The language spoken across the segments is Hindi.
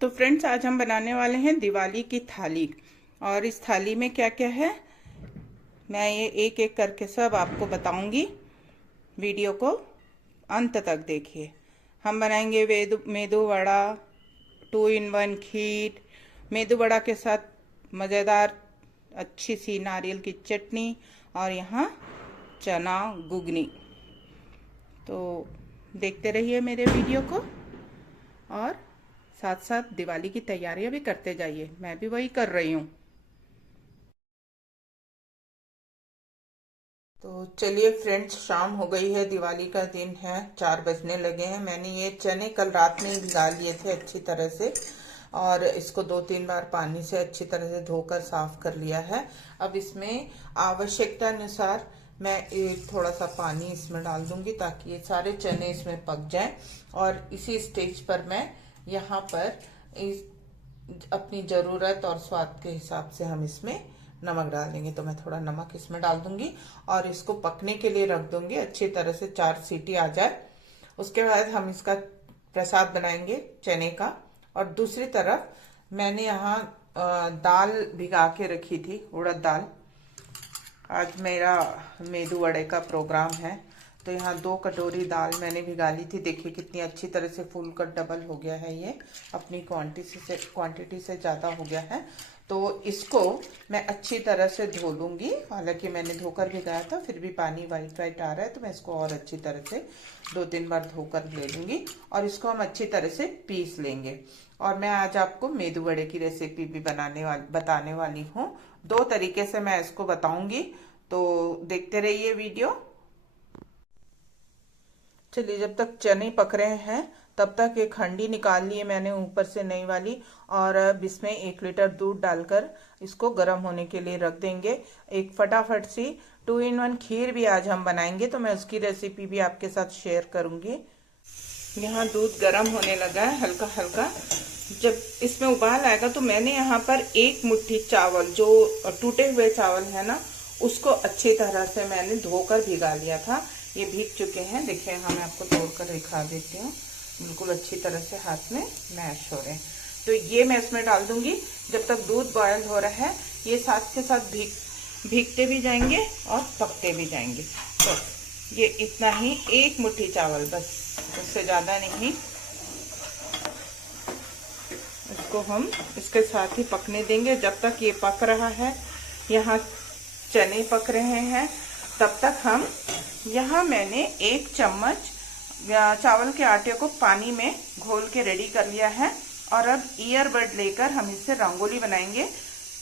तो फ्रेंड्स, आज हम बनाने वाले हैं दिवाली की थाली। और इस थाली में क्या क्या है, मैं ये एक एक करके सब आपको बताऊंगी। वीडियो को अंत तक देखिए। हम बनाएंगे मेदू वड़ा, 2 in 1 खीर, मेदू वड़ा के साथ मज़ेदार अच्छी सी नारियल की चटनी, और यहाँ चना गुगनी। तो देखते रहिए मेरे वीडियो को, और साथ साथ दिवाली की तैयारियां भी करते जाइए। मैं भी वही कर रही हूँ। तो चलिए फ्रेंड्स, शाम हो गई है, दिवाली का दिन है, 4 बजने लगे हैं। मैंने ये चने कल रात में ही भिगा लिए थे अच्छी तरह से, और इसको 2-3 बार पानी से अच्छी तरह से धोकर साफ कर लिया है। अब इसमें आवश्यकता अनुसार मैं थोड़ा सा पानी इसमें डाल दूंगी, ताकि ये सारे चने इसमें पक जाएं। और इसी स्टेज पर मैं यहाँ पर अपनी ज़रूरत और स्वाद के हिसाब से हम इसमें नमक डाल देंगे। तो मैं थोड़ा नमक इसमें डाल दूंगी और इसको पकने के लिए रख दूंगी अच्छी तरह से, 4 सीटी आ जाए। उसके बाद हम इसका प्रसाद बनाएंगे चने का। और दूसरी तरफ मैंने यहाँ दाल भिगा के रखी थी, उड़द दाल। आज मेरा मेदू वड़े का प्रोग्राम है, तो यहाँ 2 कटोरी दाल मैंने भिगा ली थी। देखिए कितनी अच्छी तरह से फूल कर डबल हो गया है, ये अपनी क्वांटिटी से ज़्यादा हो गया है। तो इसको मैं अच्छी तरह से धो लूँगी। हालांकि मैंने धोकर भिगाया था, फिर भी पानी वाइट वाइट आ रहा है, तो मैं इसको और अच्छी तरह से 2-3 बार धोकर ले लूँगी। और इसको हम अच्छी तरह से पीस लेंगे। और मैं आज आपको मेदू वड़े की रेसिपी भी बताने वाली हूँ। 2 तरीके से मैं इसको बताऊँगी, तो देखते रहिए वीडियो। चलिए, जब तक चने पक रहे हैं तब तक एक हंडी निकाल ली है मैंने ऊपर से नई वाली, और अब इसमें 1 लीटर दूध डालकर इसको गर्म होने के लिए रख देंगे। एक फटाफट सी 2 in 1 खीर भी आज हम बनाएंगे, तो मैं उसकी रेसिपी भी आपके साथ शेयर करूंगी। यहाँ दूध गर्म होने लगा है हल्का हल्का। जब इसमें उबाल आएगा तो मैंने यहाँ पर 1 मुट्ठी चावल, जो टूटे हुए चावल है ना, उसको अच्छी तरह से मैंने धोकर भिगा लिया था। ये भीग चुके हैं, देखिए। मैं आपको तोड़कर दिखा देती हूँ, बिल्कुल अच्छी तरह से हाथ में मैश हो रहे हैं। तो ये मैं इसमें डाल दूंगी। जब तक दूध बॉयल हो रहा है, ये साथ के साथ भीगते भी जाएंगे और पकते भी जाएंगे। तो ये इतना ही, 1 मुट्ठी चावल बस, उससे ज़्यादा नहीं। इसको हम इसके साथ ही पकने देंगे। जब तक ये पक रहा है, यहाँ चने पक रहे हैं, तब तक हम यहाँ मैंने 1 चम्मच चावल के आटे को पानी में घोल के रेडी कर लिया है। और अब ईयरबड लेकर हम इससे रंगोली बनाएंगे।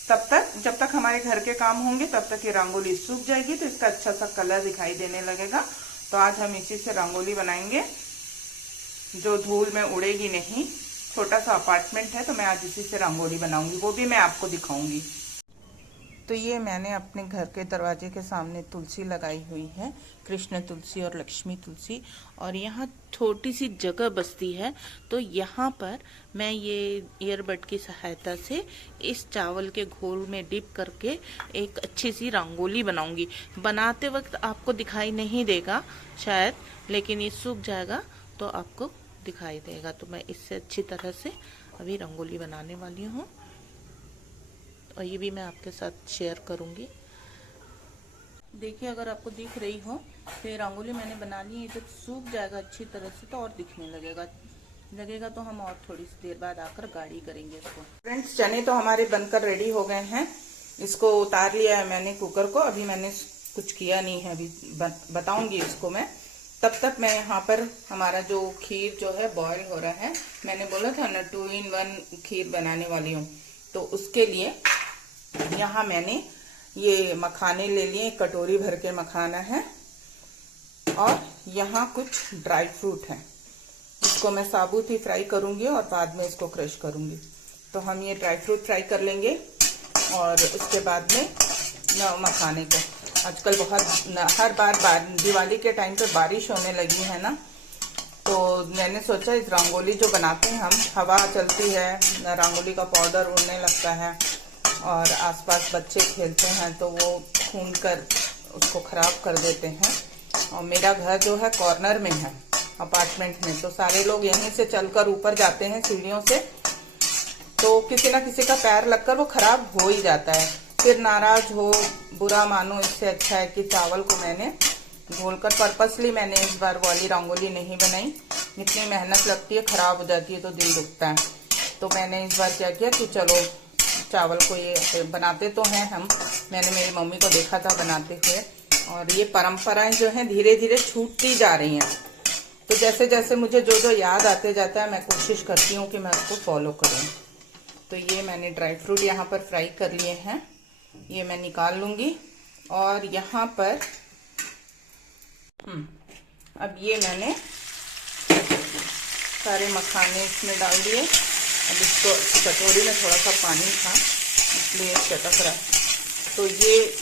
तब तक, जब तक हमारे घर के काम होंगे, तब तक ये रंगोली सूख जाएगी, तो इसका अच्छा सा कलर दिखाई देने लगेगा। तो आज हम इसी से रंगोली बनाएंगे, जो धूल में उड़ेगी नहीं। छोटा सा अपार्टमेंट है, तो मैं आज इसी से रंगोली बनाऊंगी, वो भी मैं आपको दिखाऊंगी। तो ये मैंने अपने घर के दरवाजे के सामने तुलसी लगाई हुई है, कृष्ण तुलसी और लक्ष्मी तुलसी। और यहाँ छोटी सी जगह बचती है, तो यहाँ पर मैं ये ईयरबड की सहायता से इस चावल के घोल में डिप करके एक अच्छी सी रंगोली बनाऊंगी। बनाते वक्त आपको दिखाई नहीं देगा शायद, लेकिन ये सूख जाएगा तो आपको दिखाई देगा। तो मैं इससे अच्छी तरह से अभी रंगोली बनाने वाली हूँ, और ये भी मैं आपके साथ शेयर करूंगी। देखिए, अगर आपको दिख रही हो तो ये रंगोली मैंने बना ली है। जब सूख जाएगा अच्छी तरह से तो और दिखने लगेगा तो हम और थोड़ी सी देर बाद आकर गाढ़ी करेंगे इसको। फ्रेंड्स, चने तो हमारे बनकर रेडी हो गए हैं। इसको उतार लिया है मैंने कुकर को। अभी मैंने कुछ किया नहीं है, अभी बताऊंगी इसको मैं। तब तक मैं यहाँ पर हमारा जो खीर जो है बॉयल हो रहा है। मैंने बोला था ना 2 in 1 खीर बनाने वाली हूँ, तो उसके लिए यहाँ मैंने ये मखाने ले लिए, 1 कटोरी भर के मखाना है। और यहाँ कुछ ड्राई फ्रूट है, इसको मैं साबुत ही फ्राई करूंगी और बाद में इसको क्रश करूंगी। तो हम ये ड्राई फ्रूट फ्राई कर लेंगे, और उसके बाद में मखाने को। आजकल हर बार दिवाली के टाइम पे बारिश होने लगी है ना, तो मैंने सोचा इस रंगोली जो बनाते हैं हम, हवा चलती है, रंगोली का पाउडर उड़ने लगता है, और आसपास बच्चे खेलते हैं, तो वो खून कर उसको खराब कर देते हैं। और मेरा घर जो है कॉर्नर में है अपार्टमेंट में, तो सारे लोग यहीं से चलकर ऊपर जाते हैं सीढ़ियों से, तो किसी ना किसी का पैर लगकर वो खराब हो ही जाता है। फिर नाराज हो, बुरा मानो, इससे अच्छा है कि चावल को मैंने घोलकर, पर्पसली मैंने इस बार वाली रंगोली नहीं बनाई, इतनी मेहनत लगती है, खराब हो जाती है तो दिल दुखता है। तो मैंने इस बार क्या किया कि चलो चावल को ये बनाते तो हैं हम, मैंने मेरी मम्मी को देखा था बनाते हुए, और ये परंपराएं जो हैं धीरे धीरे छूटती जा रही हैं। तो जैसे जैसे मुझे जो जो याद आते जाता है मैं कोशिश करती हूँ कि मैं उसको फॉलो करूँ। तो ये मैंने ड्राई फ्रूट यहाँ पर फ्राई कर लिए हैं, ये मैं निकाल लूँगी। और यहाँ पर अब ये मैंने सारे मखाने इसमें डाल दिए। अब इसको कटोरी में थोड़ा सा पानी था इसलिए चटक रहा है। तो ये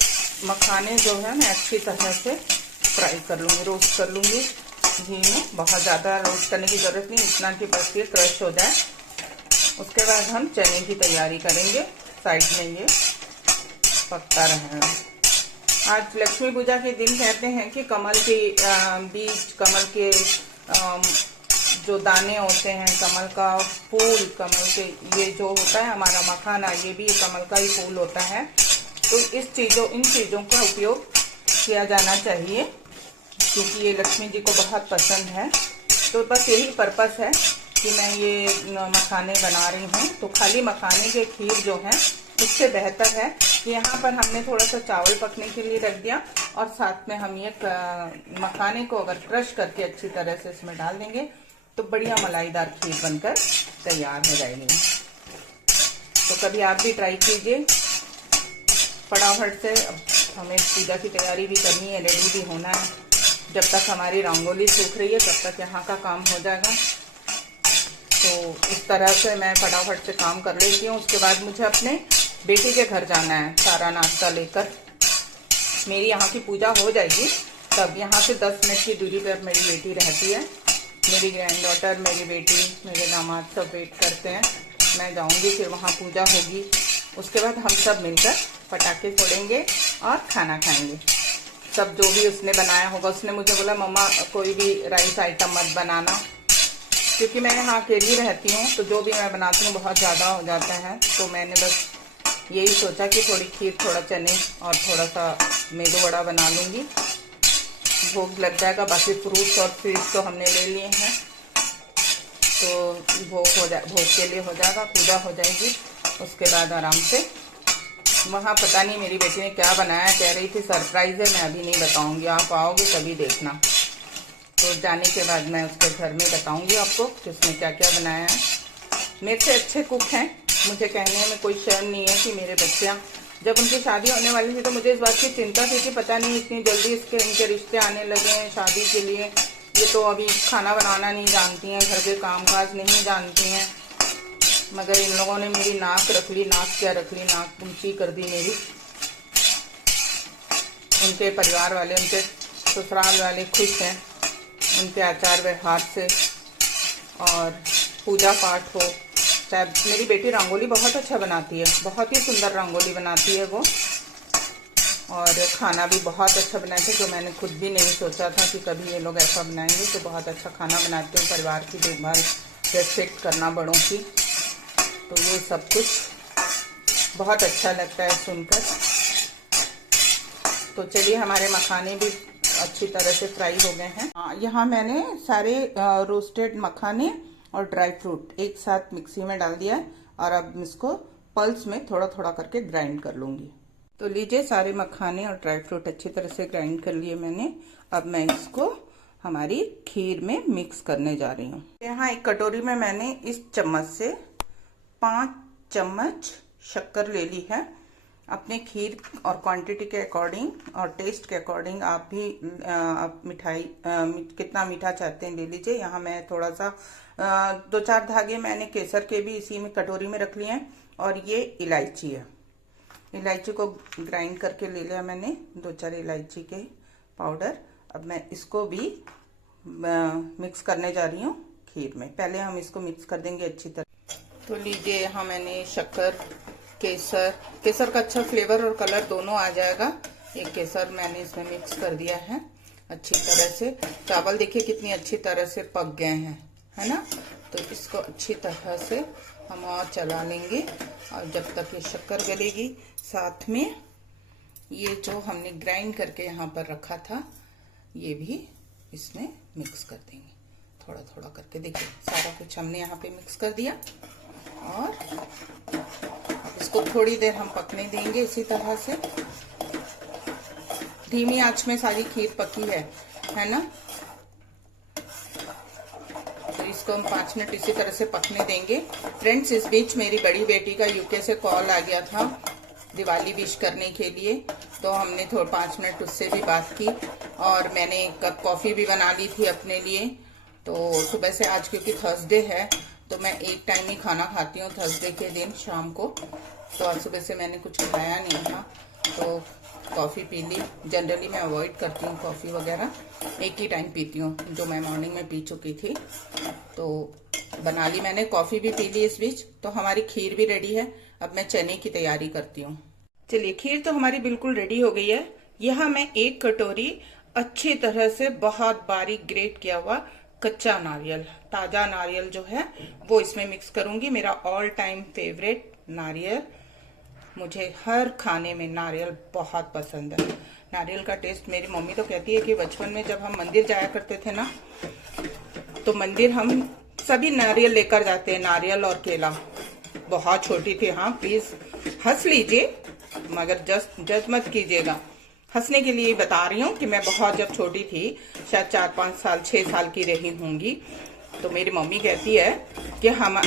मखाने जो है मैं अच्छी तरह से फ्राई कर लूँगी, रोस्ट कर लूँगी घी में। बहुत ज़्यादा रोस्ट करने की ज़रूरत नहीं, इतना कि बस ये क्रश हो जाए। उसके बाद हम चने की तैयारी करेंगे, साइड में ये पकता रहेगा। आज लक्ष्मी पूजा के दिन कहते हैं कि कमल के बीज, कमल के जो दाने होते हैं, कमल का फूल, कमल के ये जो होता है हमारा मखाना, ये भी कमल का ही फूल होता है। तो इन चीज़ों का उपयोग किया जाना चाहिए क्योंकि ये लक्ष्मी जी को बहुत पसंद है। तो बस यही पर्पस है कि मैं ये मखाने बना रही हूँ। तो खाली मखाने के खीर जो है उससे बेहतर है कि यहाँ पर हमने थोड़ा सा चावल पकने के लिए रख दिया और साथ में हम ये मखाने को अगर क्रश करके अच्छी तरह से इसमें डाल देंगे तो बढ़िया मलाईदार खीर बनकर तैयार हो जाएगी। तो कभी आप भी ट्राई कीजिए फटाफट से। अब हमें पूजा की तैयारी भी करनी है, रेडी भी होना है। जब तक हमारी रंगोली सूख रही है तब तक यहाँ का काम हो जाएगा। तो इस तरह से मैं फटाफट से काम कर लेती हूँ। उसके बाद मुझे अपने बेटी के घर जाना है सारा नाश्ता लेकर। मेरी यहाँ की पूजा हो जाएगी तब यहाँ से 10 मिनट की दूरी पर मेरी बेटी रहती है। मेरी ग्रैंड डॉटर, मेरी बेटी, मेरे दामाद सब वेट करते हैं। मैं जाऊँगी, फिर वहाँ पूजा होगी। उसके बाद हम सब मिलकर पटाखे फोड़ेंगे और खाना खाएंगे। सब जो भी उसने बनाया होगा, उसने मुझे बोला मम्मा कोई भी राइस आइटम मत बनाना, क्योंकि मैं यहाँ अकेली रहती हूँ तो जो भी मैं बनाती हूँ बहुत ज़्यादा हो जाता है। तो मैंने बस यही सोचा कि थोड़ी खीर, थोड़ा चने और थोड़ा सा मेदू वड़ा बना लूँगी, भोग लग जाएगा। बाकी फ्रूट्स और स्वीट्स तो हमने ले लिए हैं, तो भोग के लिए हो जाएगा, पूजा हो जाएगी। उसके बाद आराम से वहाँ पता नहीं मेरी बेटी ने क्या बनाया, कह रही थी सरप्राइज़ है, मैं अभी नहीं बताऊँगी, आप आओगे तभी देखना। तो जाने के बाद मैं उसके घर में बताऊँगी आपको कि उसने क्या क्या बनाया है। मेरे से अच्छे कुक हैं, मुझे कहने में कोई शर्म नहीं है कि मेरे बच्चियाँ, जब उनकी शादी होने वाली थी तो मुझे इस बात की चिंता थी कि पता नहीं इतनी जल्दी इनके रिश्ते आने लगे हैं शादी के लिए। ये तो अभी खाना बनाना नहीं जानती हैं, घर के कामकाज नहीं जानती हैं, मगर इन लोगों ने मेरी नाक रख ली। नाक क्या रख ली, नाक ऊंची कर दी मेरी। उनके परिवार वाले, उनके ससुराल वाले खुश हैं उनके आचार व्यवहार से। और पूजा पाठ हो, चाहे मेरी बेटी रंगोली बहुत अच्छा बनाती है, बहुत ही सुंदर रंगोली बनाती है वो, और खाना भी बहुत अच्छा बनाए थे, जो मैंने खुद भी नहीं सोचा था कि कभी ये लोग ऐसा बनाएंगे। तो बहुत अच्छा खाना बनाते हैं, परिवार की देखभाल, रेस्पेक्ट करना बड़ों की। तो ये सब कुछ बहुत अच्छा लगता है सुनकर। तो चलिए, हमारे मखाने भी अच्छी तरह से फ्राई हो गए हैं। यहाँ मैंने सारे रोस्टेड मखाने और ड्राई फ्रूट एक साथ मिक्सी में डाल दिया है और अब इसको पल्स में थोड़ा थोड़ा करके ग्राइंड कर लूँगी। तो लीजिए, सारे मखाने और ड्राई फ्रूट अच्छी तरह से ग्राइंड कर लिए मैंने। अब मैं इसको हमारी खीर में मिक्स करने जा रही हूँ। यहाँ एक कटोरी में मैंने इस चम्मच से 5 चम्मच शक्कर ले ली है। अपने खीर और क्वांटिटी के अकॉर्डिंग और टेस्ट के अकॉर्डिंग आप भी आप मिठाई कितना मीठा चाहते हैं ले लीजिए। यहाँ मैं थोड़ा सा 2-4 धागे मैंने केसर के भी इसी में कटोरी में रख लिए हैं। और ये इलायची है, इलायची को ग्राइंड करके ले लिया मैंने, 2-4 इलायची के पाउडर। अब मैं इसको भी मिक्स करने जा रही हूँ खीर में। पहले हम इसको मिक्स कर देंगे अच्छी तरह। तो लीजिए, यहाँ मैंने शक्कर, केसर का अच्छा फ्लेवर और कलर दोनों आ जाएगा। एक केसर मैंने इसमें मिक्स कर दिया है अच्छी तरह से। चावल देखिए कितनी अच्छी तरह से पक गए हैं, है ना। तो इसको अच्छी तरह से हम और चला लेंगे और जब तक ये शक्कर गलेगी। साथ में ये जो हमने ग्राइंड करके यहाँ पर रखा था ये भी इसमें मिक्स कर देंगे, थोड़ा थोड़ा करके। देखिए सारा कुछ हमने यहाँ पे मिक्स कर दिया और अब इसको थोड़ी देर हम पकने देंगे इसी तरह से। धीमी आंच में सारी खीर पकी है ना। तो इसको हम 5 मिनट इसी तरह से पकने देंगे। फ्रेंड्स, इस बीच मेरी बड़ी बेटी का यूके से कॉल आ गया था दिवाली विश करने के लिए, तो हमने थोड़ा 5 मिनट उससे भी बात की और मैंने एक कप कॉफ़ी भी बना ली थी अपने लिए। तो सुबह से आज क्योंकि थर्सडे है तो मैं एक टाइम ही खाना खाती हूँ थर्सडे के दिन शाम को। तो आज सुबह से मैंने कुछ खाया नहीं था तो कॉफ़ी पी ली। जनरली मैं अवॉइड करती हूँ कॉफ़ी वगैरह, एक ही टाइम पीती हूँ जो मैं मॉर्निंग में पी चुकी थी। तो बना ली मैंने, कॉफ़ी भी पी ली इस बीच। तो हमारी खीर भी रेडी है। अब मैं चने की तैयारी करती हूँ। चलिए, खीर तो हमारी बिल्कुल रेडी हो गई है। यहाँ मैं 1 कटोरी अच्छी तरह से बहुत बारीक ग्रेट किया हुआ कच्चा नारियल, ताजा नारियल जो है वो इसमें मिक्स करूंगी। मेरा ऑल टाइम फेवरेट नारियल, मुझे हर खाने में नारियल बहुत पसंद है। नारियल का टेस्ट, मेरी मम्मी तो कहती है कि बचपन में जब हम मंदिर जाया करते थे ना, तो मंदिर हम सभी नारियल लेकर जाते हैं, नारियल और केला। बहुत छोटी थी, हाँ प्लीज हंस लीजिए मगर जज मत कीजिएगा। हंसने के लिए बता रही हूँ कि मैं बहुत जब छोटी थी, शायद 4-5 साल 6 साल की रही होंगी, तो मेरी मम्मी कहती है कि हम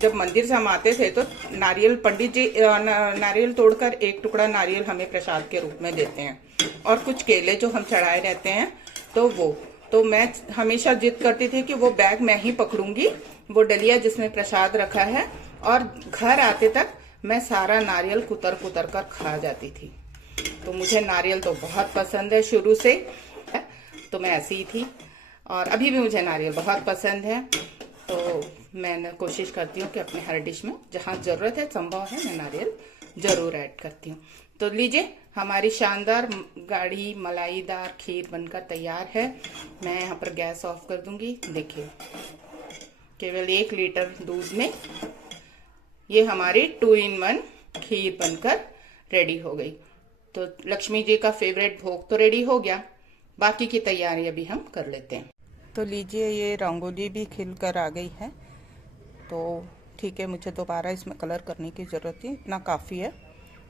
जब मंदिर से हम आते थे तो नारियल, पंडित जी नारियल तोड़कर 1 टुकड़ा नारियल हमें प्रसाद के रूप में देते हैं और कुछ केले जो हम चढ़ाए रहते हैं। तो मैं हमेशा जिद करती थी कि वो बैग मैं ही पकड़ूंगी, वो डलिया जिसमें प्रसाद रखा है, और घर आते तक मैं सारा नारियल कुतर कुतर कर खा जाती थी। तो मुझे नारियल तो बहुत पसंद है शुरू से, तो मैं ऐसी ही थी और अभी भी मुझे नारियल बहुत पसंद है। तो मैं कोशिश करती हूँ कि अपने हर डिश में जहाँ ज़रूरत है, संभव है, मैं नारियल ज़रूर ऐड करती हूँ। तो लीजिए, हमारी शानदार गाढ़ी मलाईदार खीर बनकर तैयार है। मैं यहाँ पर गैस ऑफ कर दूंगी। देखिए, केवल 1 लीटर दूध में ये हमारी 2 in 1 खीर बनकर रेडी हो गई। तो लक्ष्मी जी का फेवरेट भोग तो रेडी हो गया, बाकी की तैयारी अभी हम कर लेते हैं। तो लीजिए, ये रंगोली भी खिल कर आ गई है। तो ठीक है, मुझे दोबारा इसमें कलर करने की ज़रूरत है, इतना काफ़ी है,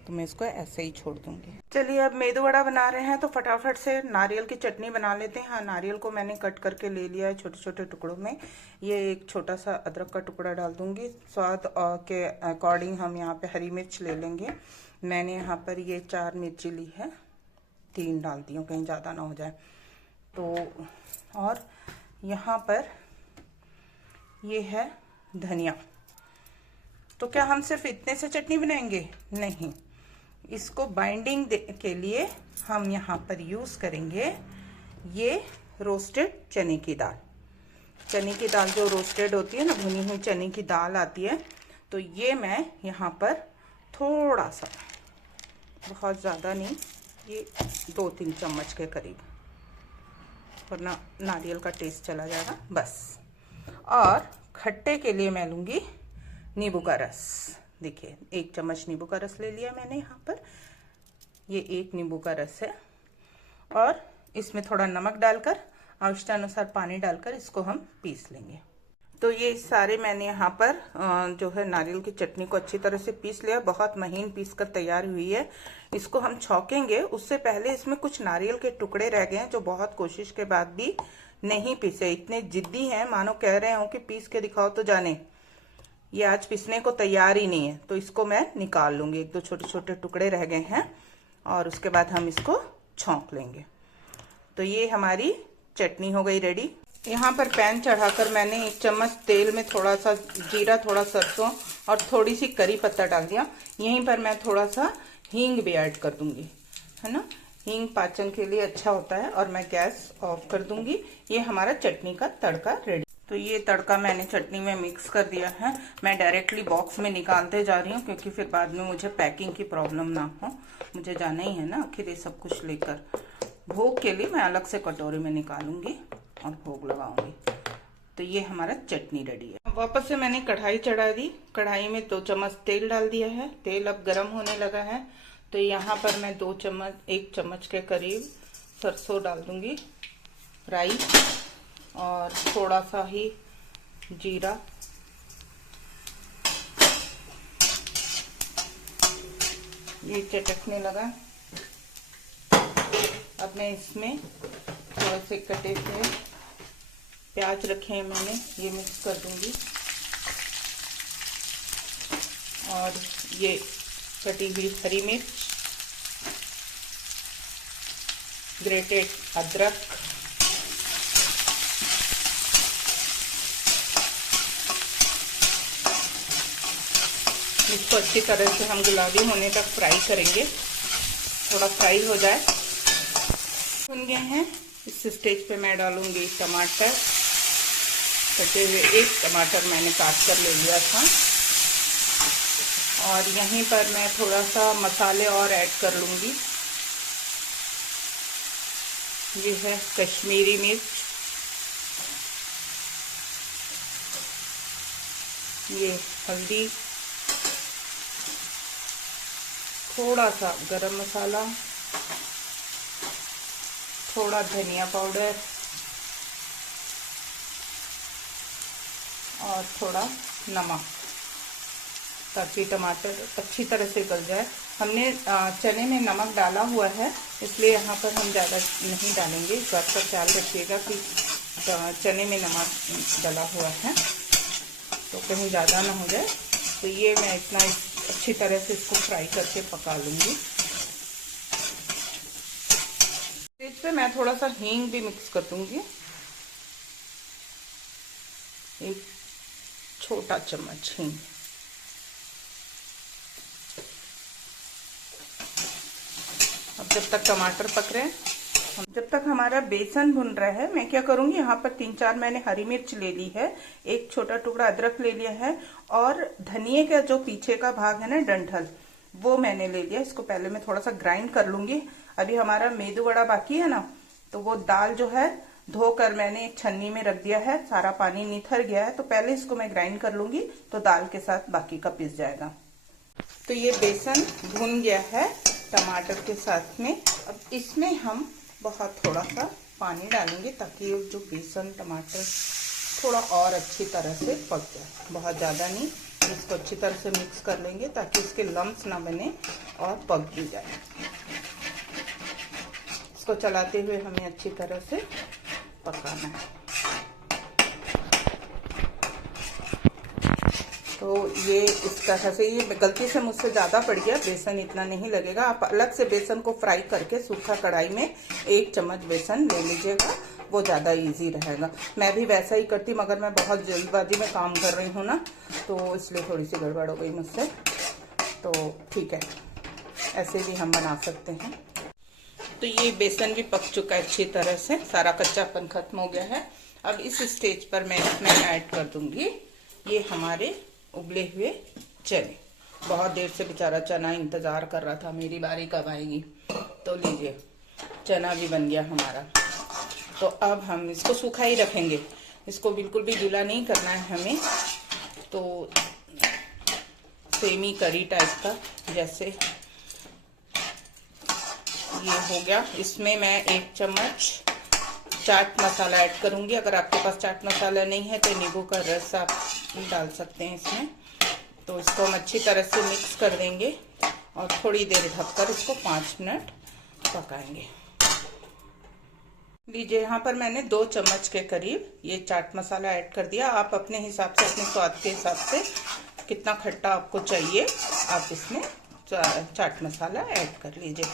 तो मैं इसको ऐसे ही छोड़ दूंगी। चलिए, अब मेदू वड़ा बना रहे हैं तो फटाफट से नारियल की चटनी बना लेते हैं। हाँ, नारियल को मैंने कट करके ले लिया है छोटे छोटे टुकड़ों में। ये एक छोटा सा अदरक का टुकड़ा डाल दूंगी। स्वाद के अकॉर्डिंग हम यहाँ पे हरी मिर्च ले लेंगे। मैंने यहाँ पर ये 4 मिर्ची ली है, 3 डाल दी हूँ, कहीं ज़्यादा ना हो जाए। तो और यहाँ पर ये है धनिया। तो क्या हम सिर्फ इतने से चटनी बनाएंगे? नहीं, इसको बाइंडिंग के लिए हम यहाँ पर यूज़ करेंगे ये रोस्टेड चने की दाल। चने की दाल जो रोस्टेड होती है ना, भुनी हुई चने की दाल आती है, तो ये मैं यहाँ पर थोड़ा सा, बहुत ज़्यादा नहीं, ये 2-3 चम्मच के करीब, वरना नारियल का टेस्ट चला जाएगा बस। और खट्टे के लिए मैं लूँगी नींबू का रस। देखिए, 1 चम्मच नींबू का रस ले लिया मैंने यहाँ पर। ये 1 नींबू का रस है और इसमें थोड़ा नमक डालकर, आवश्यकतानुसार पानी डालकर इसको हम पीस लेंगे। तो ये सारे मैंने यहाँ पर जो है नारियल की चटनी को अच्छी तरह से पीस लिया, बहुत महीन पीस कर तैयार हुई है। इसको हम छौंकेंगे, उससे पहले इसमें कुछ नारियल के टुकड़े रह गए हैं जो बहुत कोशिश के बाद भी नहीं पीसे। इतने जिद्दी हैं, मानो कह रहे हो कि पीस के दिखाओ तो जाने। ये आज पीसने को तैयार ही नहीं है, तो इसको मैं निकाल लूंगी। 1-2 छोटे छोटे टुकड़े रह गए हैं और उसके बाद हम इसको छौंक लेंगे। तो ये हमारी चटनी हो गई रेडी। यहाँ पर पैन चढ़ाकर मैंने 1 चम्मच तेल में थोड़ा सा जीरा, थोड़ा सरसों और थोड़ी सी करी पत्ता डाल दिया। यहीं पर मैं थोड़ा सा हींग भी ऐड कर दूंगी, है ना। हींग पाचन के लिए अच्छा होता है। और मैं गैस ऑफ कर दूंगी। ये हमारा चटनी का तड़का रेडी। तो ये तड़का मैंने चटनी में मिक्स कर दिया है। मैं डायरेक्टली बॉक्स में निकालते जा रही हूँ क्योंकि फिर बाद में मुझे पैकिंग की प्रॉब्लम ना हो। मुझे जाना ही है ना आखिर ये सब कुछ लेकर। भोग के लिए मैं अलग से कटोरी में निकालूंगी और भोग लगाऊंगी। तो ये हमारा चटनी रेडी है। वापस से मैंने कढ़ाई चढ़ा दी। कढ़ाई में 2 चम्मच तेल डाल दिया है। तेल अब गर्म होने लगा है, तो यहाँ पर मैं 1 चम्मच के करीब सरसों डाल दूंगी, राई, और थोड़ा सा ही जीरा। ये चटकने लगा। अब मैं इसमें थोड़े से कटे हुए प्याज रखे हैं मैंने, ये मिक्स कर दूंगी, और ये कटी हुई हरी मिर्च, ग्रेटेड अदरक, इसको अच्छी तरह से हम गुलाबी होने तक फ्राई करेंगे। थोड़ा फ्राई हो जाए, भुन गए हैं। इस स्टेज पे मैं डालूंगी टमाटर, कटे हुए 1 टमाटर मैंने काट कर ले लिया था, और यहीं पर मैं थोड़ा सा मसाले और ऐड कर लूंगी। ये है कश्मीरी मिर्च, ये हल्दी, थोड़ा सा गरम मसाला, थोड़ा धनिया पाउडर, और थोड़ा नमक, ताकि टमाटर अच्छी तरह से गल जाए। हमने चने में नमक डाला हुआ है, इसलिए यहाँ पर हम ज़्यादा नहीं डालेंगे। इस बात का ख्याल रखिएगा कि चने में नमक डाला हुआ है, तो कहीं ज़्यादा ना हो जाए। तो ये मैं इतना अच्छी तरह से इसको फ्राई करके पका लूँगी। इस पे मैं थोड़ा सा हींग भी मिक्स कर दूँगी, 1 छोटा चम्मच हींग। अब जब तक टमाटर पक रहे हैं, जब तक हमारा बेसन भुन रहा है, मैं क्या करूंगी, यहाँ पर 3-4 मैंने हरी मिर्च ले ली है, 1 छोटा टुकड़ा अदरक ले लिया है, और धनिए का जो पीछे का भाग है ना, डंठल, वो मैंने ले लिया। इसको पहले मैं थोड़ा सा ग्राइंड कर लूंगी। अभी हमारा मेदू वड़ा बाकी है ना, तो वो दाल जो है धोकर मैंने एक छन्नी में रख दिया है, सारा पानी निथर गया है, तो पहले इसको मैं ग्राइंड कर लूंगी, तो दाल के साथ बाकी का पिस जाएगा। तो ये बेसन भुन गया है टमाटर के साथ में। अब इसमें हम बहुत थोड़ा सा पानी डालेंगे, ताकि जो बेसन टमाटर थोड़ा और अच्छी तरह से पक जाए, बहुत ज़्यादा नहीं। इसको अच्छी तरह से मिक्स कर लेंगे, ताकि इसके लम्स ना बने और पक भी जाए। इसको चलाते हुए हमें अच्छी तरह से पकाना है। तो ये इस तरह से, ये गलती से मुझसे ज़्यादा पड़ गया, बेसन इतना नहीं लगेगा। आप अलग से बेसन को फ्राई करके सूखा कढ़ाई में 1 चम्मच बेसन ले लीजिएगा, वो ज़्यादा इजी रहेगा। मैं भी वैसा ही करती, मगर मैं बहुत जल्दबाजी में काम कर रही हूँ ना, तो इसलिए थोड़ी सी गड़बड़ हो गई मुझसे। तो ठीक है, ऐसे भी हम बना सकते हैं। तो ये बेसन भी पक चुका है अच्छी तरह से, सारा कच्चापन खत्म हो गया है। अब इस स्टेज पर मैं इसमें ऐड कर दूंगी ये हमारे उबले हुए चने। बहुत देर से बेचारा चना इंतजार कर रहा था मेरी बारी कब आएगी। तो लीजिए, चना भी बन गया हमारा। तो अब हम इसको सूखा ही रखेंगे, इसको बिल्कुल भी गीला नहीं करना है हमें। तो सेमी करी टाइप का, जैसे ये हो गया। इसमें मैं 1 चम्मच चाट मसाला ऐड करूंगी। अगर आपके पास चाट मसाला नहीं है तो नींबू का रस आप डाल सकते हैं इसमें। तो इसको हम अच्छी तरह से मिक्स कर देंगे और थोड़ी देर ढककर इसको 5 मिनट पकाएंगे। लीजिए, यहाँ पर मैंने 2 चम्मच के करीब ये चाट मसाला ऐड कर दिया। आप अपने हिसाब से, अपने स्वाद के हिसाब से कितना खट्टा आपको चाहिए, आप इसमें चाट मसाला ऐड कर लीजिए।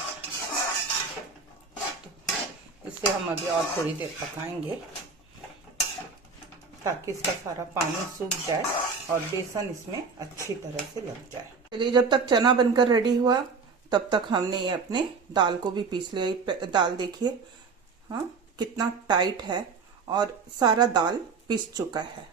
इसे हम अभी और थोड़ी देर पकाएंगे, ताकि इसका सारा पानी सूख जाए और बेसन इसमें अच्छी तरह से लग जाए। चलिए, जब तक चना बनकर रेडी हुआ, तब तक हमने ये अपने दाल को भी पीस लिया। दाल देखिए, हाँ कितना टाइट है, और सारा दाल पीस चुका है।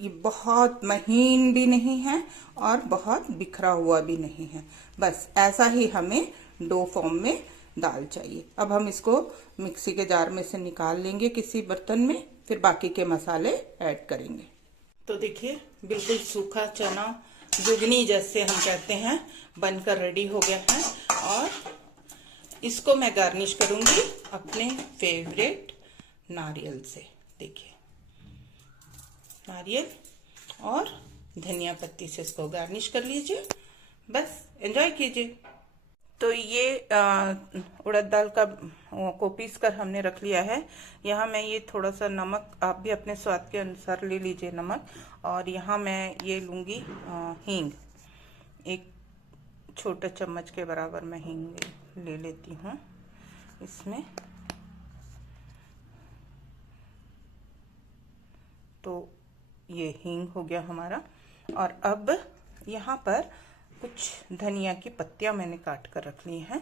ये बहुत महीन भी नहीं है और बहुत बिखरा हुआ भी नहीं है। बस ऐसा ही हमें डो फॉर्म में दाल चाहिए। अब हम इसको मिक्सी के जार में से निकाल लेंगे किसी बर्तन में, फिर बाकी के मसाले ऐड करेंगे। तो देखिए बिल्कुल सूखा चना जुगनी जैसे हम कहते हैं बनकर रेडी हो गया है। और इसको मैं गार्निश करूंगी अपने फेवरेट नारियल से। देखिए नारियल और धनिया पत्ती से इसको गार्निश कर लीजिए, बस एंजॉय कीजिए। तो ये उड़द दाल का को पीस कर हमने रख लिया है। यहाँ मैं ये थोड़ा सा नमक, आप भी अपने स्वाद के अनुसार ले लीजिए नमक। और यहाँ मैं ये लूँगी हींग, एक छोटा चम्मच के बराबर मैं हींग ले लेती हूँ इसमें। तो ये हींग हो गया हमारा। और अब यहाँ पर कुछ धनिया की पत्तियां मैंने काट कर रख ली हैं।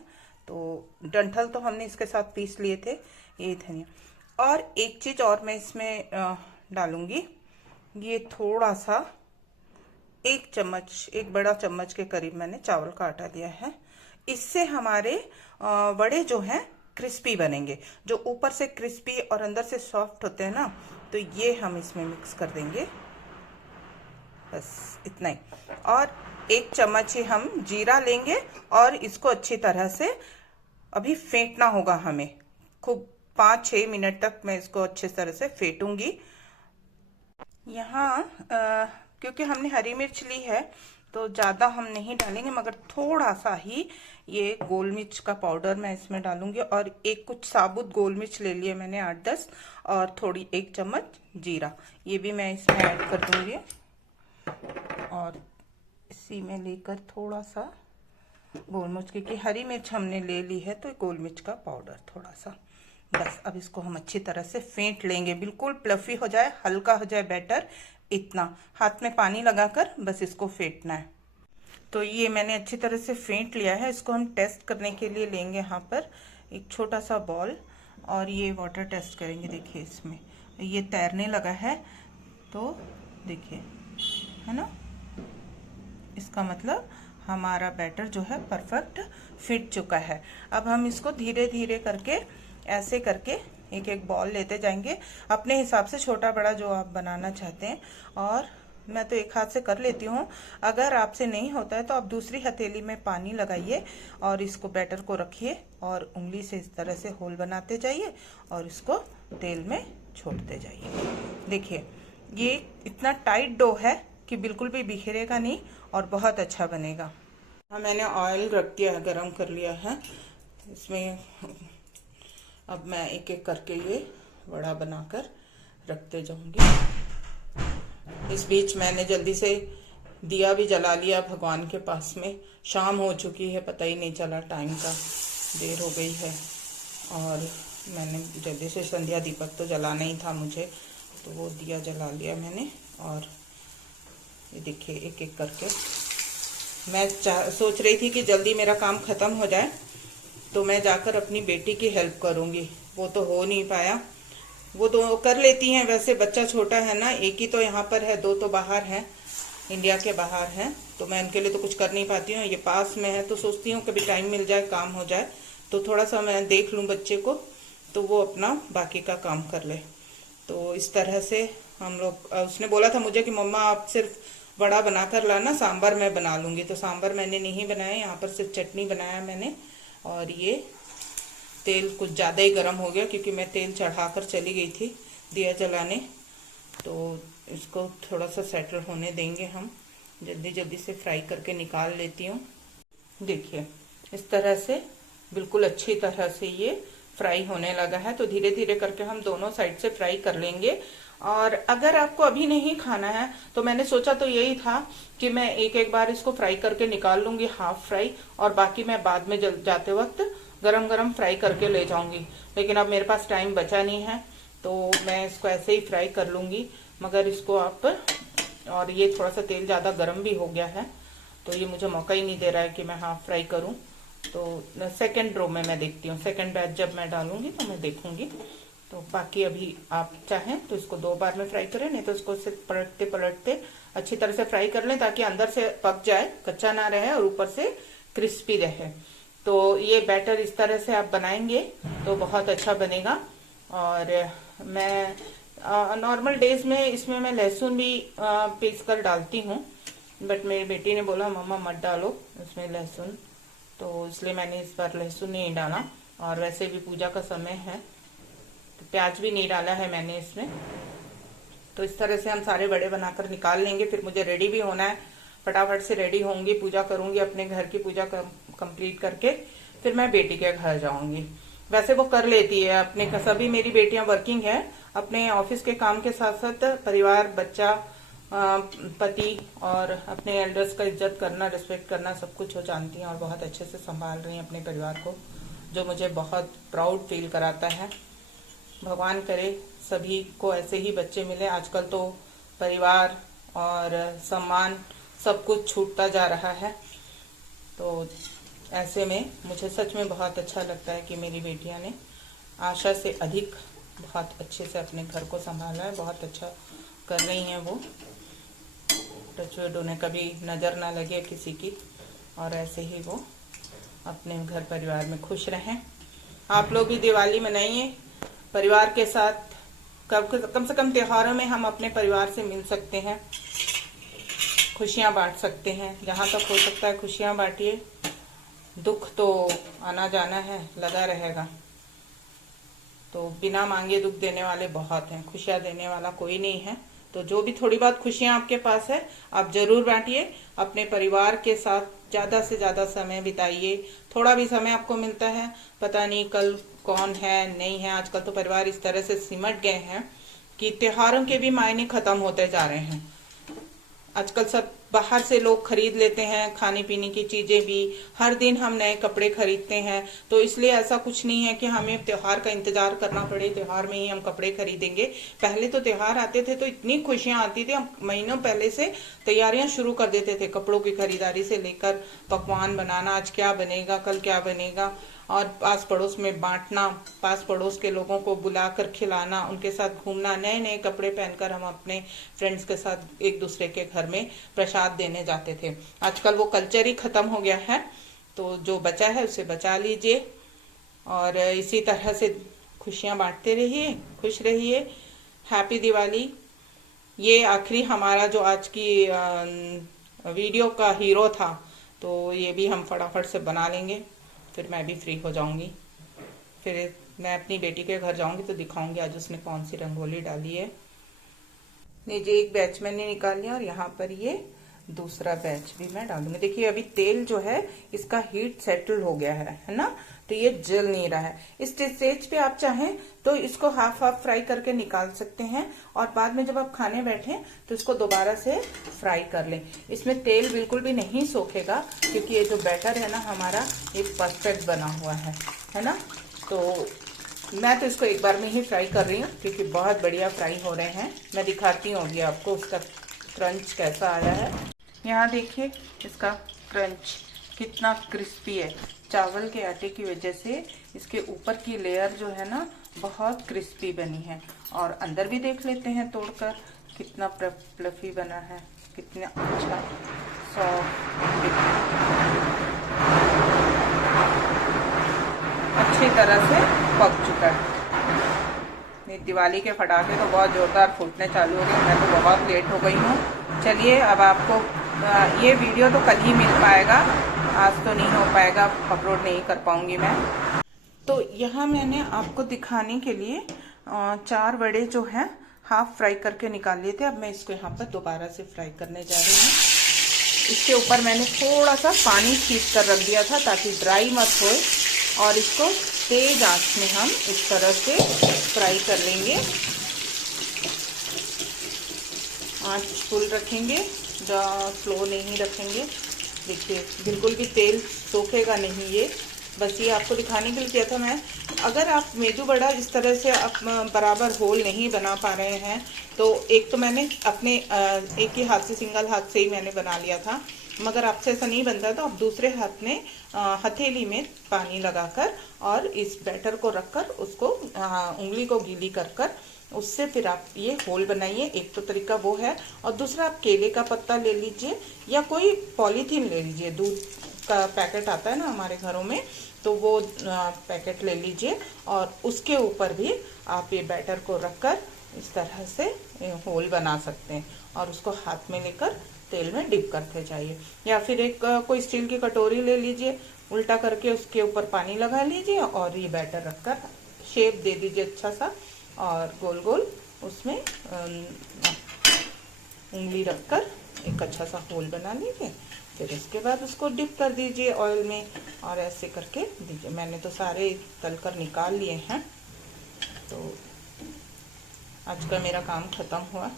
तो डंठल तो हमने इसके साथ पीस लिए थे, ये धनिया। और एक चीज और मैं इसमें डालूंगी, ये थोड़ा सा एक चम्मच, एक बड़ा चम्मच के करीब मैंने चावल का आटा लिया है। इससे हमारे वड़े जो हैं क्रिस्पी बनेंगे, जो ऊपर से क्रिस्पी और अंदर से सॉफ्ट होते हैं ना। तो ये हम इसमें मिक्स कर देंगे, बस इतना ही। और एक चम्मच ही हम जीरा लेंगे और इसको अच्छी तरह से अभी फेंटना होगा हमें। खूब 5-6 मिनट तक मैं इसको अच्छी तरह से फेंटूंगी। यहाँ क्योंकि हमने हरी मिर्च ली है तो ज़्यादा हम नहीं डालेंगे, मगर थोड़ा सा ही ये गोल मिर्च का पाउडर मैं इसमें डालूंगी। और एक कुछ साबुत गोल मिर्च ले लिए मैंने 8-10, और थोड़ी 1 चम्मच जीरा, ये भी मैं इसमें ऐड कर दूंगी। और इसी में लेकर थोड़ा सा गोल मिर्च, क्योंकि हरी मिर्च हमने ले ली है तो गोल मिर्च का पाउडर थोड़ा सा। बस अब इसको हम अच्छी तरह से फेंट लेंगे, बिल्कुल प्लफी हो जाए, हल्का हो जाए बैटर। इतना हाथ में पानी लगाकर बस इसको फेंटना है। तो ये मैंने अच्छी तरह से फेंट लिया है। इसको हम टेस्ट करने के लिए लेंगे यहाँ पर एक छोटा सा बॉल, और ये वाटर टेस्ट करेंगे। देखिए इसमें ये तैरने लगा है, तो देखिए है ना, इसका मतलब हमारा बैटर जो है परफेक्ट फिट चुका है। अब हम इसको धीरे धीरे करके ऐसे करके एक एक बॉल लेते जाएंगे, अपने हिसाब से छोटा बड़ा जो आप बनाना चाहते हैं। और मैं तो एक हाथ से कर लेती हूँ, अगर आपसे नहीं होता है तो आप दूसरी हथेली में पानी लगाइए और इसको बैटर को रखिए और उंगली से इस तरह से होल बनाते जाइए और इसको तेल में छोड़ते जाइए। देखिए ये इतना टाइट डो है कि बिल्कुल भी बिखरेगा नहीं और बहुत अच्छा बनेगा। हाँ, मैंने ऑयल रख दिया है, गरम कर लिया है। इसमें अब मैं एक एक करके ये वड़ा बनाकर रखते जाऊंगी। इस बीच मैंने जल्दी से दिया भी जला लिया भगवान के पास में। शाम हो चुकी है, पता ही नहीं चला टाइम का, देर हो गई है। और मैंने जल्दी से संध्या दीपक तो जलाना ही था मुझे, तो वो दिया जला लिया मैंने। और ये देखिए एक एक करके मैं सोच रही थी कि जल्दी मेरा काम खत्म हो जाए तो मैं जाकर अपनी बेटी की हेल्प करूंगी। वो तो हो नहीं पाया, वो तो कर लेती हैं वैसे, बच्चा छोटा है ना, एक ही तो यहाँ पर है, 2 तो बाहर हैं, इंडिया के बाहर हैं, तो मैं उनके लिए तो कुछ कर नहीं पाती हूँ। ये पास में है तो सोचती हूँ कभी टाइम मिल जाए, काम हो जाए तो थोड़ा सा मैं देख लूँ बच्चे को, तो वो अपना बाकी का काम कर ले। तो इस तरह से हम लोग, उसने बोला था मुझे कि मम्मा आप सिर्फ वड़ा बना कर लाना, सांभर मैं बना लूँगी। तो सांभर मैंने नहीं बनाया, यहाँ पर सिर्फ चटनी बनाया मैंने। और ये तेल कुछ ज़्यादा ही गर्म हो गया क्योंकि मैं तेल चढ़ाकर चली गई थी दिया जलाने। तो इसको थोड़ा सा सेटल होने देंगे हम, जल्दी जल्दी से फ्राई करके निकाल लेती हूँ। देखिए इस तरह से बिल्कुल अच्छी तरह से ये फ्राई होने लगा है। तो धीरे धीरे करके हम दोनों साइड से फ्राई कर लेंगे। और अगर आपको अभी नहीं खाना है तो मैंने सोचा तो यही था कि मैं एक एक बार इसको फ्राई करके निकाल लूंगी, हाफ फ्राई, और बाकी मैं बाद में जाते वक्त गरम गरम फ्राई करके ले जाऊंगी। लेकिन अब मेरे पास टाइम बचा नहीं है तो मैं इसको ऐसे ही फ्राई कर लूंगी। मगर इसको आप, और ये थोड़ा सा तेल ज़्यादा गर्म भी हो गया है तो ये मुझे मौका ही नहीं दे रहा है कि मैं हाफ फ्राई करूँ। तो सेकेंड रो में मैं देखती हूँ, सेकेंड बैच जब मैं डालूंगी तो मैं देखूंगी। तो बाकी अभी आप चाहें तो इसको 2 बार में फ्राई करें, नहीं तो इसको सिर्फ पलटते पलटते अच्छी तरह से फ्राई कर लें ताकि अंदर से पक जाए, कच्चा ना रहे और ऊपर से क्रिस्पी रहे। तो ये बैटर इस तरह से आप बनाएंगे तो बहुत अच्छा बनेगा। और मैं नॉर्मल डेज में इसमें मैं लहसुन भी पीस कर डालती हूँ, बट मेरी बेटी ने बोला मम्मा मत डालो इसमें लहसुन, तो इसलिए मैंने इस बार लहसुन नहीं डाला। और वैसे भी पूजा का समय है तो प्याज भी नहीं डाला है मैंने इसमें। तो इस तरह से हम सारे बड़े बनाकर निकाल लेंगे। फिर मुझे रेडी भी होना है, फटाफट से रेडी होंगी, पूजा करूंगी, अपने घर की पूजा कंप्लीट करके फिर मैं बेटी के घर जाऊंगी। वैसे वो कर लेती है अपने, सभी मेरी बेटियां वर्किंग है, अपने ऑफिस के काम के साथ साथ परिवार, बच्चा, पति और अपने एल्डर्स का इज्जत करना, रिस्पेक्ट करना सब कुछ वो जानती हैं और बहुत अच्छे से संभाल रही हैं अपने परिवार को, जो मुझे बहुत प्राउड फील कराता है। भगवान करे सभी को ऐसे ही बच्चे मिले। आजकल तो परिवार और सम्मान सब कुछ छूटता जा रहा है, तो ऐसे में मुझे सच में बहुत अच्छा लगता है कि मेरी बेटियां ने आशा से अधिक बहुत अच्छे से अपने घर को संभाला है। बहुत अच्छा कर रही हैं वो। टचवुड उन्हें कभी नज़र ना लगे किसी की, और ऐसे ही वो अपने घर परिवार में खुश रहें। आप लोग भी दिवाली मनाइए परिवार के साथ। कम से कम त्योहारों में हम अपने परिवार से मिल सकते हैं, खुशियां बांट सकते हैं। जहां तक हो सकता है खुशियां बांटिए। दुख तो आना जाना है, लगा रहेगा। तो बिना मांगे दुख देने वाले बहुत हैं, खुशियां देने वाला कोई नहीं है। तो जो भी थोड़ी बहुत खुशियां आपके पास है आप जरूर बांटिए। अपने परिवार के साथ ज्यादा से ज्यादा समय बिताइए। थोड़ा भी समय आपको मिलता है, पता नहीं कल कौन है नहीं है। आजकल तो परिवार इस तरह से सिमट गए हैं कि त्योहारों के भी मायने खत्म होते जा रहे हैं। आजकल सब बाहर से लोग खरीद लेते हैं, खाने पीने की चीजें भी। हर दिन हम नए कपड़े खरीदते हैं, तो इसलिए ऐसा कुछ नहीं है कि हमें त्योहार का इंतजार करना पड़े, त्योहार में ही हम कपड़े खरीदेंगे। पहले तो त्योहार आते थे तो इतनी खुशियां आती थी, हम महीनों पहले से तैयारियां शुरू कर देते थे, कपड़ों की खरीदारी से लेकर पकवान बनाना, आज क्या बनेगा, कल क्या बनेगा, और पास पड़ोस में बांटना, पास पड़ोस के लोगों को बुलाकर खिलाना, उनके साथ घूमना, नए नए कपड़े पहनकर हम अपने फ्रेंड्स के साथ एक दूसरे के घर में प्रसाद देने जाते थे। आजकल वो कल्चर ही खत्म हो गया है, तो जो बचा है उसे बचा लीजिए और इसी तरह से खुशियां बांटते रहिए, खुश रहिए। हैप्पी दिवाली। ये आखिरी हमारा जो आज की वीडियो का हीरो था, तो ये भी हम फटाफट से बना लेंगे, फिर मैं भी फ्री हो जाऊंगी। फिर मैं अपनी बेटी के घर जाऊंगी तो दिखाऊंगी आज उसने कौन सी रंगोली डाली है। नीचे एक बैच मैंने निकाल लिया और यहाँ पर ये दूसरा बैच भी मैं डालूंगी। देखिए अभी तेल जो है इसका हीट सेटल हो गया है ना, तो ये जल नहीं रहा है। इस स्टेज पे आप चाहें तो इसको हाफ हाफ फ्राई करके निकाल सकते हैं, और बाद में जब आप खाने बैठे तो इसको दोबारा से फ्राई कर लें। इसमें तेल बिल्कुल भी नहीं सोखेगा, क्योंकि ये जो बैटर है ना हमारा, ये परफेक्ट बना हुआ है ना। तो मैं तो इसको एक बार में ही फ्राई कर रही हूँ, क्योंकि बहुत बढ़िया फ्राई हो रहे हैं। मैं दिखाती हूँ अभी आपको उसका क्रंच कैसा आया है। यहाँ देखिए इसका क्रंच कितना क्रिस्पी है। चावल के आटे की वजह से इसके ऊपर की लेयर जो है ना बहुत क्रिस्पी बनी है, और अंदर भी देख लेते हैं तोड़कर कितना फ्लफी बना है, कितना अच्छा सॉफ्ट, अच्छी तरह से पक चुका है। दिवाली के पटाखे तो बहुत जोरदार फूटने चालू हो गए। मैं तो बहुत लेट हो गई हूँ। चलिए अब आपको ये वीडियो तो कल ही मिल पाएगा, आज तो नहीं हो पाएगा, अपलोड नहीं कर पाऊंगी मैं। तो यहाँ मैंने आपको दिखाने के लिए 4 वड़े जो हैं हाफ फ्राई करके निकाल लिए थे। अब मैं इसको यहाँ पर दोबारा से फ्राई करने जा रही हूँ। इसके ऊपर मैंने थोड़ा सा पानी छीट कर रख दिया था ताकि ड्राई मत होए, और इसको तेज आंच में हम इस तरह से फ्राई कर लेंगे। आंच फुल रखेंगे, स्लो नहीं रखेंगे। देखिए बिल्कुल भी तेल सोखेगा नहीं ये, बस ये आपको दिखाने के लिए किया था मैं। अगर आप मेदू वड़ा इस तरह से आप बराबर होल नहीं बना पा रहे हैं, तो एक तो मैंने अपने एक ही हाथ से, सिंगल हाथ से ही मैंने बना लिया था, मगर आपसे ऐसा नहीं बनता तो आप दूसरे हाथ में हथेली में पानी लगाकर और इस बैटर को रखकर उसको उंगली को गीली कर उससे फिर आप ये होल बनाइए। एक तो तरीका वो है, और दूसरा आप केले का पत्ता ले लीजिए या कोई पॉलीथीन ले लीजिए। दूध का पैकेट आता है ना हमारे घरों में, तो वो पैकेट ले लीजिए और उसके ऊपर भी आप ये बैटर को रखकर इस तरह से होल बना सकते हैं और उसको हाथ में लेकर तेल में डिप करते जाइए, या फिर एक कोई स्टील की कटोरी ले लीजिए, उल्टा करके उसके ऊपर पानी लगा लीजिए और ये बैटर रखकर शेप दे दीजिए अच्छा सा, और गोल गोल उसमें उंगली रखकर एक अच्छा सा होल बना लीजिए। फिर इसके बाद उसको डिप कर दीजिए ऑयल में और ऐसे करके दीजिए। मैंने तो सारे तल कर निकाल लिए हैं। तो आज का मेरा काम खत्म हुआ।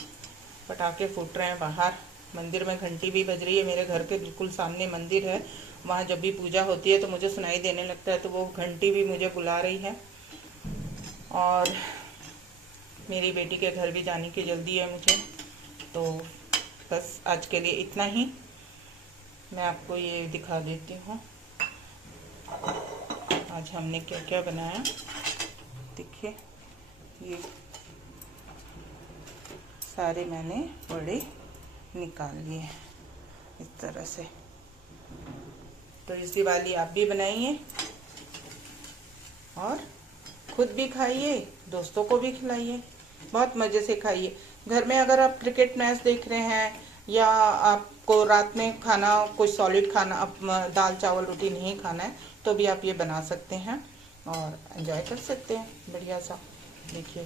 पटाखे फूट रहे हैं बाहर, मंदिर में घंटी भी बज रही है। मेरे घर के बिल्कुल सामने मंदिर है, वहाँ जब भी पूजा होती है तो मुझे सुनाई देने लगता है, तो वो घंटी भी मुझे बुला रही है। और मेरी बेटी के घर भी जाने की जल्दी है मुझे। तो बस आज के लिए इतना ही। मैं आपको ये दिखा देती हूँ आज हमने क्या क्या बनाया। देखिए, ये सारे मैंने बड़े निकाल लिए इस तरह से। तो इस दिवाली आप भी बनाइए और खुद भी खाइए, दोस्तों को भी खिलाइए, बहुत मज़े से खाइए। घर में अगर आप क्रिकेट मैच देख रहे हैं या आपको रात में खाना कोई सॉलिड खाना, दाल चावल रोटी नहीं खाना है, तो भी आप ये बना सकते हैं और एंजॉय कर सकते हैं बढ़िया सा। देखिए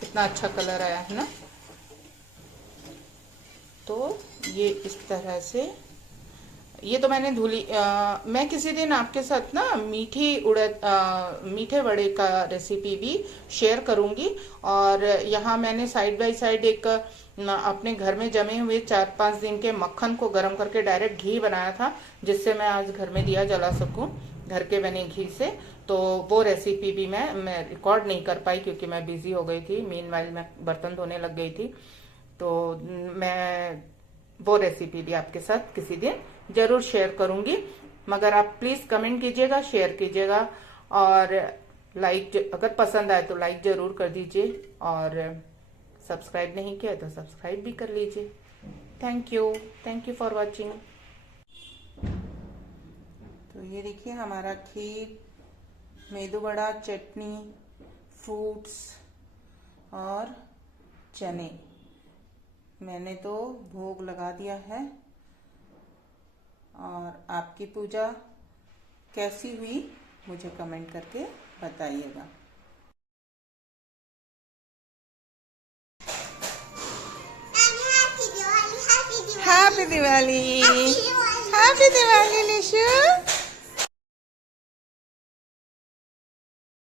कितना अच्छा कलर आया है ना। तो ये इस तरह से, ये तो मैंने धुली। मैं किसी दिन आपके साथ ना मीठे वड़े का रेसिपी भी शेयर करूंगी। और यहाँ मैंने साइड बाय साइड एक अपने घर में जमे हुए 4-5 दिन के मक्खन को गर्म करके डायरेक्ट घी बनाया था, जिससे मैं आज घर में दिया जला सकूं घर के बने घी से। तो वो रेसिपी भी मैं रिकॉर्ड नहीं कर पाई क्योंकि मैं बिजी हो गई थी, मीनवाइल मैं बर्तन धोने लग गई थी। तो मैं वो रेसिपी भी आपके साथ किसी दिन जरूर शेयर करूंगी। मगर आप प्लीज कमेंट कीजिएगा, शेयर कीजिएगा और लाइक, अगर पसंद आए तो लाइक जरूर कर दीजिए, और सब्सक्राइब नहीं किया तो सब्सक्राइब भी कर लीजिए। Thank you for watching. तो ये देखिए हमारा खीर, मेदू वड़ा, चटनी, फ्रूट्स और चने मैंने तो भोग लगा दिया है। और आपकी पूजा कैसी हुई मुझे कमेंट करके बताइएगा। Happy Diwali, happy Diwali Nishu.